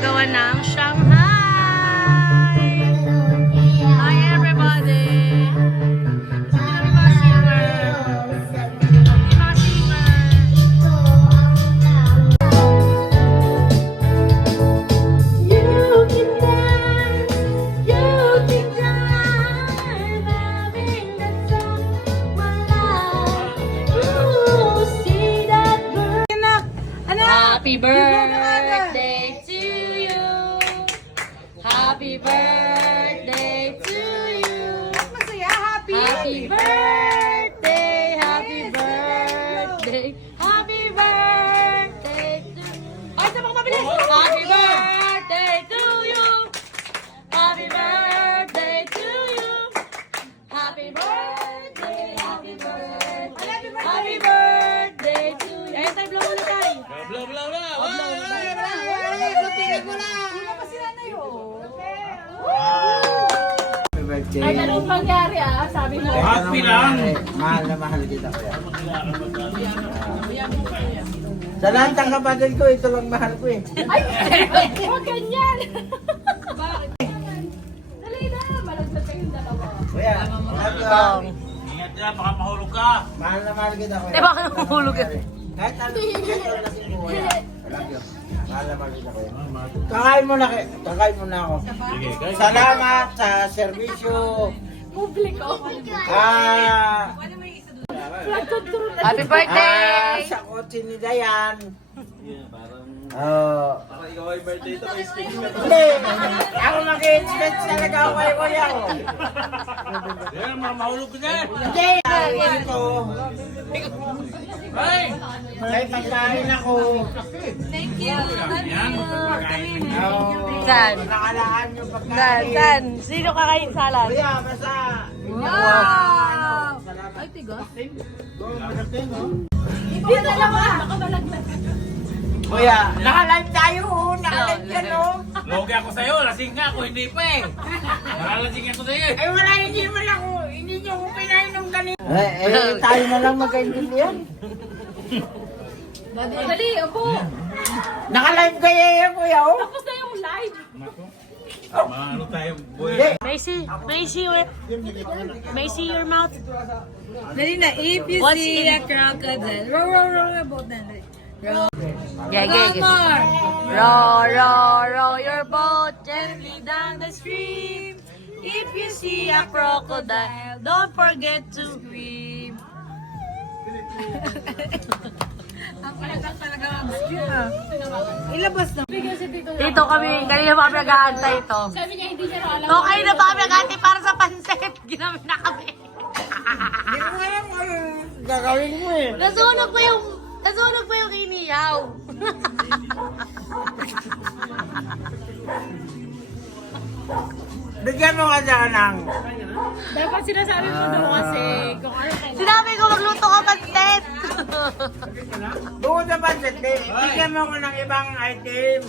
gumagawa ng Shanghai. Hi everybody. Sabi ng mga singer. Mga singer. You can dance, you can drive, having that song, my life. Ooh, see that bird. Happy birthday to you. Happy birthday to you. Happy birthday, happy birthday, happy birthday to you. Ay, sabang mabilis! Happy birthday to you. Happy birthday to you. Happy birthday, happy birthday, happy birthday to you. Ayun tayo, blow na tayo. Blow, blow, blow! Ay, anong pangyari sabi mo? Happy lang! Mahal na mahal kita kuya. Sa lahat ng kapatid ko, ito lang mahal ko eh. Ay, huwag ganyan. Bakit? Dali na, malagdag kayong dalawa. Kuya, Ingat yan, baka mahulog ka! mahal na mahal kita kuya. Eh, baka nahulog ka. Kahit ano kasi po kuya. Love you. Mahal na mahal kita kuya. Kakain muna ako. Sige, guys. Salamat sa serbisyo. Publiko. Happy birthday! Sa kotse ni Dayan. Parang ikaw ay birthday ito, may speech ka to. Hindi. Ako mag-expect talaga ako kay kuya ko. Yan, mahulog ka dyan! Hindi. Ito. Hey! May pagkain ako. Yan, pagkain mo. Saan? Nakalaan yung Saan? pagkain. Saan? Sino kakain salad? Kuya, basta. Wow! Ay, tigas. Dito lang nakabalaglag. Kuya, naka-live tayo. Naka-live ka no. Logi ako sa'yo, lasing nga ako, hindi pa eh. Nalalasing ako sa'yo eh. Ay wala, hindi man ako. Hindi nyo ko pinainom kanina. Tayo na lang magkaintindihan. Dali, ako. Naka-live kayo yan, kuya. Oh. Tapos na yung live. Ano tayo, boy? May see your mouth. Dali na, if you What's see in- a crocodile, row a boat na. Row. Yeah. More. Row your boat gently down the stream. If you see a crocodile, don't forget to scream. Ang palagang talaga mag-scream ah. Ilabas na. Dito kami, kanina pa kami nag-aantay ito. Sabi niya, hindi niya alam. So, kayo na pa kami nag-aantay para sa pansit. Ginamit na kami. Hindi ko alam kung anong gagawin mo eh. Nasunog pa yung iniyaw. Bigyan mo ka dyan ng... Dapat sinasabi mo daw kasi kung ano kayo. Sinabi ko magluto ka pansit. Bukod sa budget, bigyan mo ko ng ibang items.